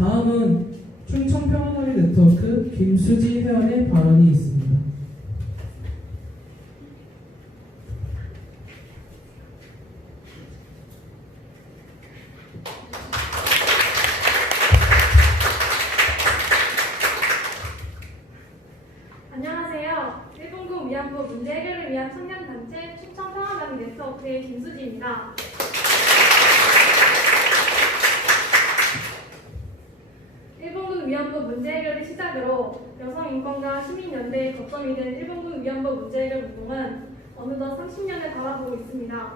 다음은 충청 평화다리 네트워크 김수지 회원의 발언이 있습니다. 안녕하세요. 일본군 위안부 문제 해결을 위한 청년단체 충청 평화당의 네트워크의 김수지입니다. 일본군 위안부 문제 해결을 시작으로 인권과 시민연대의 거점이 된 일본군 위안부 문제 해결 운동은 어느덧 30년을 바라보고 있습니다.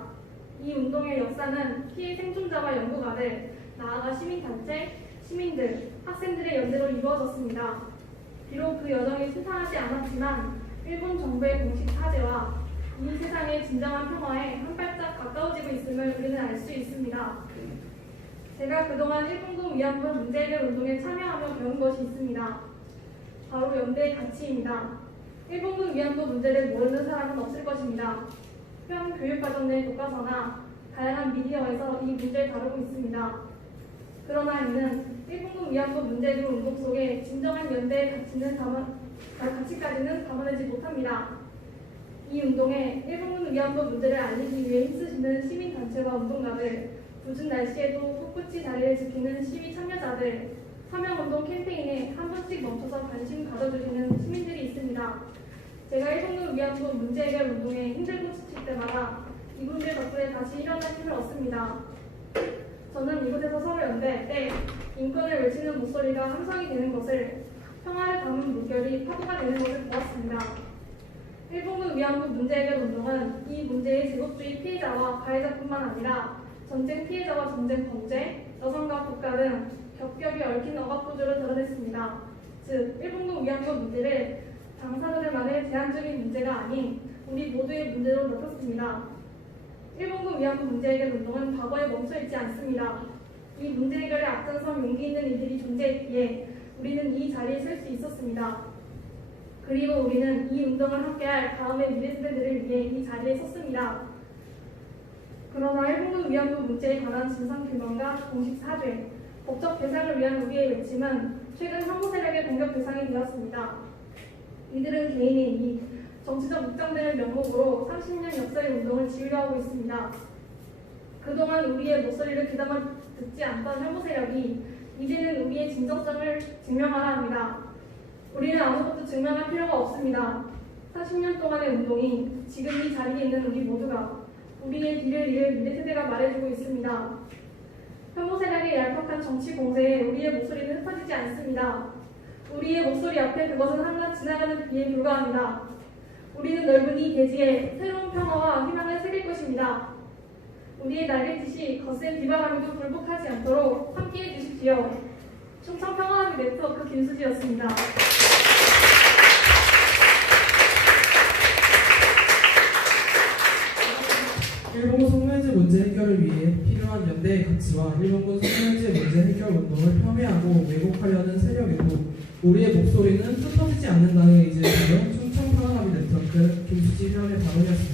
이 운동의 역사는 피해 생존자와 연구가들, 나아가 시민단체, 시민들, 학생들의 연대로 이루어졌습니다. 비록 그 여정이 순탄하지 않았지만 일본 정부의 공식 사죄와 이 세상의 진정한 평화에 한 발짝 가까워지고 있음을 우리는 알 수 있습니다. 제가 그동안 일본군 위안부 문제 해결 운동에 참여하며 배운 것이 있습니다. 바로 연대의 가치입니다. 일본군 위안부 문제를 모르는 사람은 없을 것입니다. 현 교육과정 내 교과서나 다양한 미디어에서 이 문제를 다루고 있습니다. 그러나 이는 일본군 위안부 문제를 운동 속에 진정한 연대의 가치는 담아, 아, 가치까지는 담아내지 못합니다. 이 운동에 일본군 위안부 문제를 알리기 위해 힘쓰시는 시민단체와 운동가들, 굳은 날씨에도 꿋꿋이 자리를 지키는 시위 참여자들, 서명운동 캠페인에 한 번씩 멈춰서 관심 가져주시는 시민들이 있습니다. 제가 일본군 위안부 문제 해결 운동에 힘들고 지칠 때마다 이분들 덕분에 다시 일어날 힘을 얻습니다. 저는 이곳에서 서로 연대할 때 인권을 외치는 목소리가 함성이 되는 것을 평화를 담은 물결이 파도가 되는 것을 보았습니다. 일본군 위안부 문제 해결 운동은 이 문제의 제국주의 피해자와 가해자뿐만 아니라 전쟁 피해자와 전쟁 범죄, 여성과 국가 등 겹겹이 얽힌 억압 구조를 드러냈습니다. 즉, 일본군 위안부 문제를 당사자들만의 제한적인 문제가 아닌 우리 모두의 문제로 넓혔습니다. 일본군 위안부 문제 해결 운동은 과거에 멈춰 있지 않습니다. 이 문제 해결에 앞장선 용기 있는 이들이 존재했기에 우리는 이 자리에 설 수 있었습니다. 그리고 우리는 이 운동을 함께할 다음의 미래 세대들을 위해 이 자리에 섰습니다. 그러나 일본군 위안부 문제에 관한 진상 규명과 공식 사죄, 법적 대상을 위한 우리의 외침은 최근 항모 세력의 공격 대상이 되었습니다. 이들은 개인의 이익, 정치적 등을 명목으로 30년 역사의 운동을 지휘하고 있습니다. 그동안 우리의 목소리를 귀담아 듣지 않던 혐오 세력이 이제는 우리의 진정성을 증명하라 합니다. 우리는 아무것도 증명할 필요가 없습니다. 40년 동안의 운동이 지금 이 자리에 있는 우리 모두가 우리의 길을 잃을 미래 세대가 말해주고 있습니다. 정치 공세에 우리의 목소리는 흩어지지 않습니다. 우리의 목소리 앞에 그것은 한낱 지나가는 비에 불과합니다. 우리는 넓은 이 대지에 새로운 평화와 희망을 새길 것입니다. 우리의 날갯짓이 거센 비바람에도 굴복하지 않도록 함께해 주십시오. 충청 평화하기 네트워크 김수지였습니다. 성노예제 문제 해결을 위해 필요한 연대의 가치와 일본군 성노예제 문제 해결 운동을 폄훼하고 왜곡하려는 세력에도 우리의 목소리는 흩어지지 않는다는 의지를 담은 충청 평화합의 네트워크 김수지 회원의 발언이었습니다.